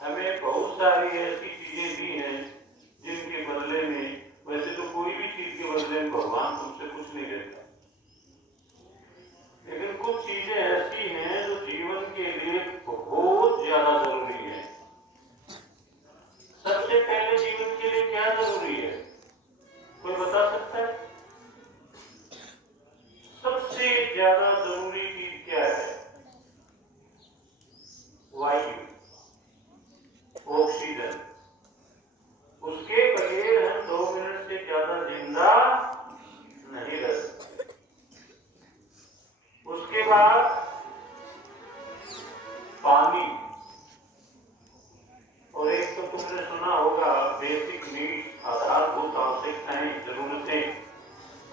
हमें बहुत सारी ऐसी चीजें दी हैं जिनके बदले में, वैसे तो कोई भी चीज के बदले में भगवान तुमसे कुछ नहीं लेता, लेकिन कुछ चीजें ऐसी हैं जो जीवन के लिए बहुत ज्यादा जरूरी है। सबसे पहले जीवन के लिए क्या जरूरी है, कोई बता सकता है? सबसे ज्यादा जरूरी चीज क्या है? वायु, ऑक्सीजन। उसके बगैर हम 2 मिनट से ज्यादा जिंदा नहीं रह सकते। उसके बाद पानी, और एक तो तुमने सुना होगा बेसिक नीड्स, आधारभूत आवश्यकताएं, जरूरतें,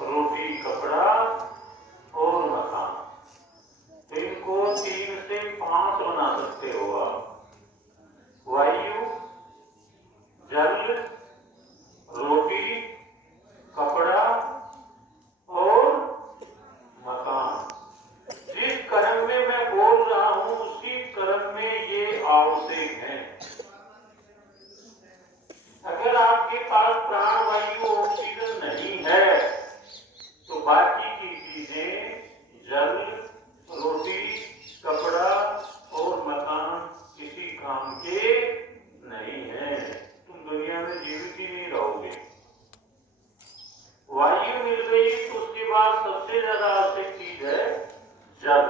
रोटी, कपड़ा और मकान। तो इनको 3 से 5 बना सकते हो आप। वायु, जल, रोटी, कपड़ा और मकान। जिस कर्म में मैं बोल रहा हूं उसी कर्म में ये आवश्यक है। अगर आपके पास प्राणवायु, ऑक्सीजन नहीं है तो बाकी की चीजें, जल, रोटी, कपड़ा और मकान किसी काम के नहीं है। तुम दुनिया में जीवित ही नहीं रहोगे। वायु मिल गई तो उसके बाद सबसे ज्यादा आवश्यक चीज है जल।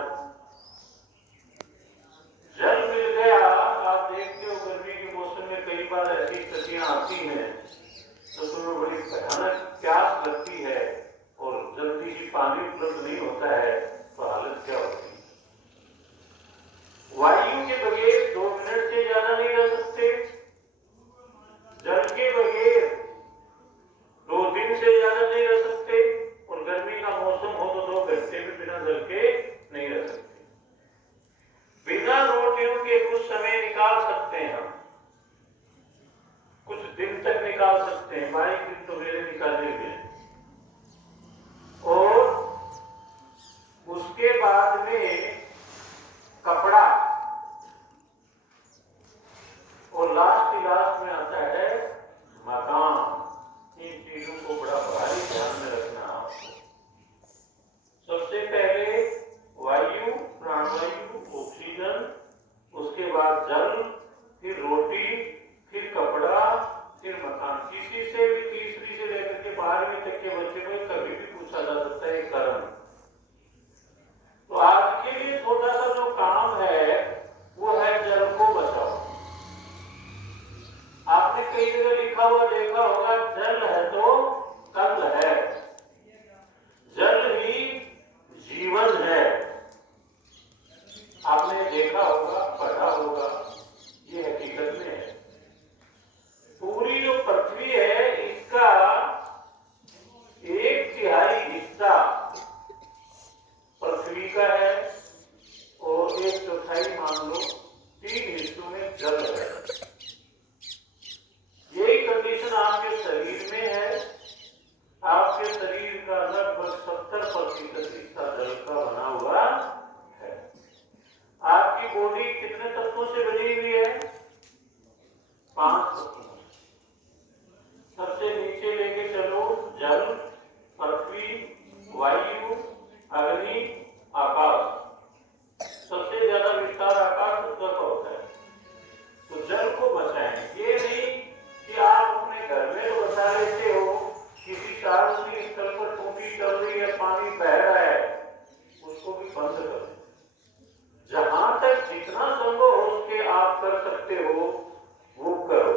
जल मिल गया, आप देखते हो गर्मी के मौसम में कई बार ऐसी स्थितियां आती हैं तो तुम्हें बड़ी भयानक प्यास लगती है और जल्दी ही पानी उपलब्ध नहीं होता है, तो हालत क्या होती है? वायु के बगैर 2 मिनट से ज्यादा नहीं रह सकते। जल के बगैर 2 दिन से ज्यादा नहीं रह सकते, और गर्मी का मौसम हो तो 2 घंटे भी बिना जल के नहीं रह सकते। बिना रोटियों के कुछ समय निकाल सकते हैं हम, कुछ दिन तक निकाल सकते हैं, 22 दिन तो मेरे निकाले हुए। और उसके बाद में कपड़ा, और लास्ट में आता है मकान। इन चीजों को बड़ा भारी ध्यान में रखना आपको। सबसे पहले वायु, प्राणवायु, ऑक्सीजन, उसके बाद जल, फिर रोटी, फिर कपड़ा, फिर मकान। किसी से भी तीसरी से लेकर के 12वीं तक के बच्चे को कभी भी पूछा जा सकता है कर्म। तो आज के लिए छोटा सा जो काम है वो है जल को बचाओ। आपने कई जगह लिखा हुआ देखा होगा, जल है तो कल है, जल ही जीवन है। आपने देखा होगा, पढ़ा होगा, ये हकीकत में है। पूरी जो पृथ्वी है इसका 1/3 हिस्सा पृथ्वी का है और 1/4 मान लो 3 हिस्सों में जल है। यही कंडीशन आपके शरीर में है। आपके शरीर का लगभग 70% हिस्सा जल का बना हुआ है। आपकी बॉडी कितने तत्वों से बनी हुई है? 5 तत्वों। सबसे नीचे लेके चलो, जल, पृथ्वी, वायु, अग्नि, आकाश। सबसे ज्यादा विस्तार आकाश तत्व का होता है। तो जल को बचाएं। ये नहीं कि आप अपने घर में तो बचा लेते हो, किसी सार्वजनिक स्थल पर टूटी चल रही है, पानी बह रहा है, उसको भी बंद करो। जहां तक जितना संभव हो सके आप कर सकते हो वो करो।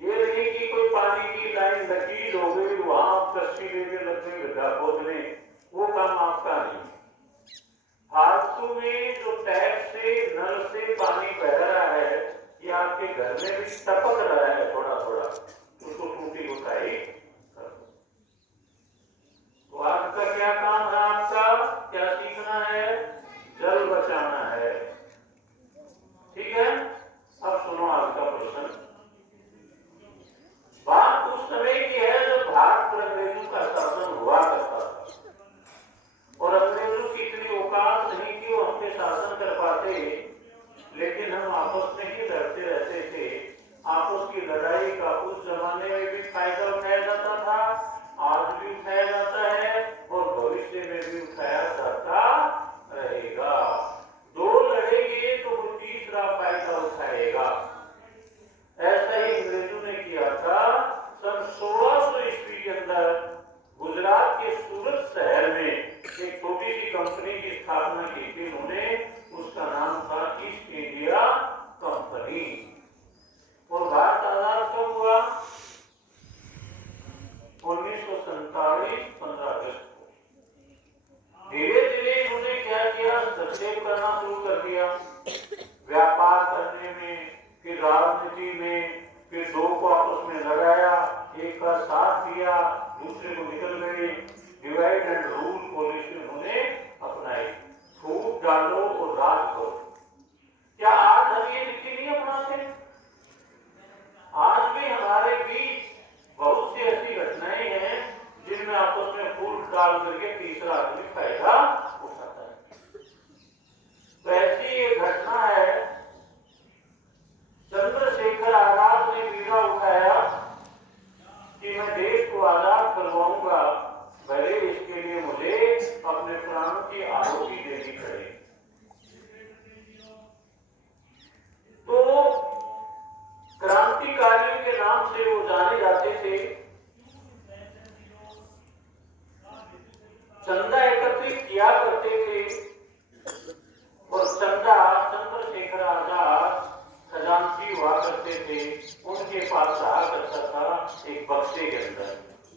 ये नहीं कि कोई पानी की लाइन लकीर हो गई, वहां आप कश्ती लेके लग गई गड्ढा खोदने, वो काम आपका नहीं। फालतू में जो टैप से, नल से पानी बह रहा है, ये आपके घर में भी टपक रहा है थोड़ा थोड़ा, उसको टूटी उठाई कर दो। तो आज का क्या काम है? आपका क्या सीखना है? जल बचाना है। ठीक है, अब सुनो आज का प्रश्न। बात उस समय की है जब भारत पर अंग्रेजों का शासन हुआ करता था, और अंग्रेजों की इतनी औकात नहीं कि वो हम पे शासन कर पाते, लेकिन हम आपस में ही लड़ते रहते कंपनी की स्थापना की थी उन्होंने, उसका नाम था ईस्ट इंडिया कंपनी। और भारत आजाद कब हुआ? 1947 15 अगस्त को। धीरे धीरे इन्होंने क्या किया, हस्तक्षेप करना शुरू कर दिया, व्यापार करने में, फिर राजनीति में, फिर दो को आपस में लगाया, एक का साथ दिया, दूसरे को निकल गए। डिवाइड एंड रूल पॉलिसी उन्होंने अपनाई, फूट डालो और राज करो। क्या आज हम ये नीति नहीं अपनाते? आज भी हमारे बीच बहुत सी ऐसी घटनाएं हैं जिनमें आपस में फूट डाल करके तीसरा आदमी फायदा उठाता है। तो ऐसी एक घटना है, चंद्रशेखर आजाद ने बीड़ा उठाया कि मैं देश को आजाद करवाऊंगा, भले इसके लिए मुझे अपने प्राणों की आहुति देनी पड़े। तो क्रांतिकारियों के नाम से वो जाने जाते थे।